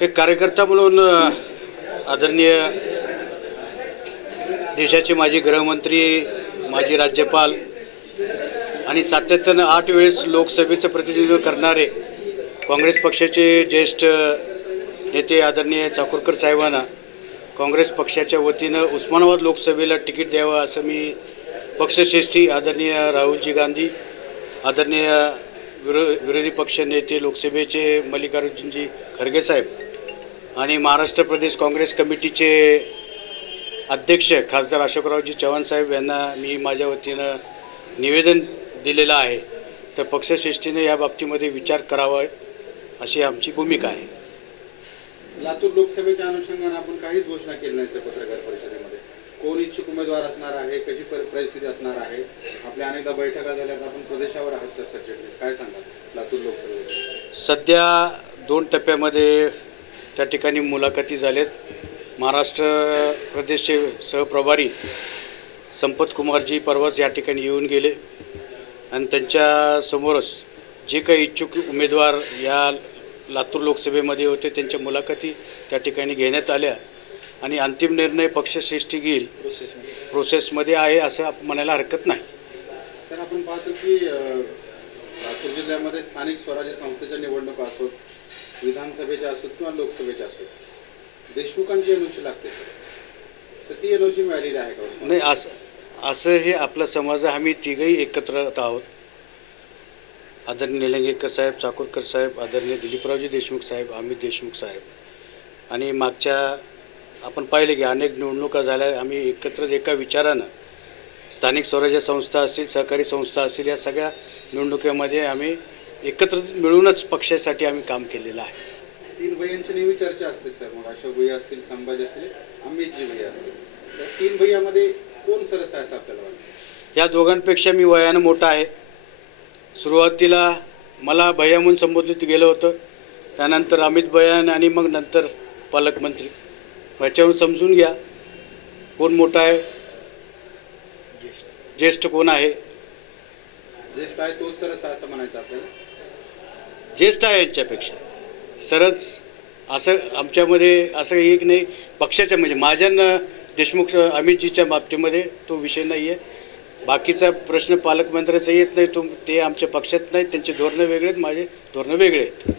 कार्यकर्ता म्हणून आदरणीय देशाचे माजी गृहमंत्री माजी राज्यपाल आणि सातत्यानं आठ वेळेस लोकसभेचं प्रतिनिधित्व करणारे काँग्रेस पक्षाचे ज्येष्ठ नेते आदरणीय चाकूरकर साहेबांना काँग्रेस पक्षाच्या वतीनं उस्मानाबाद लोकसभेला तिकीट द्यावं असं मी पक्षश्रेष्ठी आदरणीय राहुलजी गांधी आदरणीय विरो विरोधी पक्ष नेते लोकसभेचे मल्लिकार्जुनजी खरगे साहेब आणि महाराष्ट्र प्रदेश काँग्रेस कमिटीचे अध्यक्ष खासदार अशोकरावजी चव्हाण साहेब यांना मी माझ्या वतीनं निवेदन दिलेलं आहे. तर पक्षश्रेष्ठीने या बाबतीमध्ये विचार करावा अशी आमची भूमिका आहे. लातूर लोकसभेच्या अनुषंगाने आपण काहीच घोषणा केली नाही सर पत्रकार परिषदेमध्ये. कोण इच्छुक उमेदवार असणार आहे कशी पर- परिस्थिती असणार आहे? आपल्या अनेकदा बैठका झाल्यात आपण प्रदेशावर आहात सर सरचिटणीस काय सांगाल? लातूर लोकसभेमध्ये. सध्या दोन टप्प्यामध्ये त्या ठिकाणी मुलाखती झाल्यात. महाराष्ट्र प्रदेशचे सहप्रभारी संपत कुमारजी परवाच या ठिकाणी येऊन गेले. आणि त्यांच्यासमोरच जे काही इच्छुक उमेदवार या लातूर लोकसभेमध्ये होते त्यांच्या मुलाखती त्या ठिकाणी घेण्यात आल्या. आणि अंतिम निर्णय पक्षश्रेष्ठी घेईल प्रोसेसमध्ये आहे असं आपण म्हणायला हरकत नाही. सर आपण पाहतो की लातूर जिल्ह्यामध्ये स्थानिक स्वराज्य संस्थेच्या निवडणुका असोत विधानसभेच्या असोत किंवा लोकसभेच्या असोत. देशमुखांची एनओसी लागते सर. तर ती एनओसी मिळालेली आहे का नाही असं असं हे आपला समाज आम्ही तिघही एकत्र आहोत. आदरणीय निलंगेकर साहेब चाकूरकर साहेब आदरणीय दिलीपरावजी देशमुख साहेब अमित देशमुख साहेब. आणि मागच्या आपण पाहिले की अनेक निवडणुका झाल्या. आम्ही एकत्रच एका विचारानं स्थानिक स्वराज्य संस्था असतील सहकारी संस्था असतील या सगळ्या निवडणुकीमध्ये आम्ही एकत्र मिळूनच पक्षासाठी आम्ही काम केलेलं आहे. तीन भैयांची नेहमी चर्चा असते सर मग अशोक भैया असतील संभाजी असतील अमितजी भैया असतील. तर तीन भैयामध्ये कोण सरस आहे असं आपल्याला वाटतं? या दोघांपेक्षा मी वयानं मोठा आहे. सुरुवातीला मला भैया म्हणून संबोधित गेलं होतं. त्यानंतर अमित भयान आणि मग नंतर पालकमंत्री. ह्याच्यावरून समजून घ्या कोण मोठा आहे? ज्येष्ठ. कोण आहे? ज्येष्ठ आहे तोच सरस आहे असं म्हणायचं आपल्याला. ज्येष्ठ आहे यांच्यापेक्षा. सरच असं आमच्यामध्ये असं एक नाही पक्षाच्या म्हणजे माझ्या देशमुख अमितजीच्या बाबतीमध्ये तो विषय नाही आहे बाकीचा प्रश्न पालकमंत्र्याचा येत नाही तो ते आमच्या पक्षात नाही त्यांचे धोरणं वेगळे आहेत माझे धोरणं वेगळे आहेत.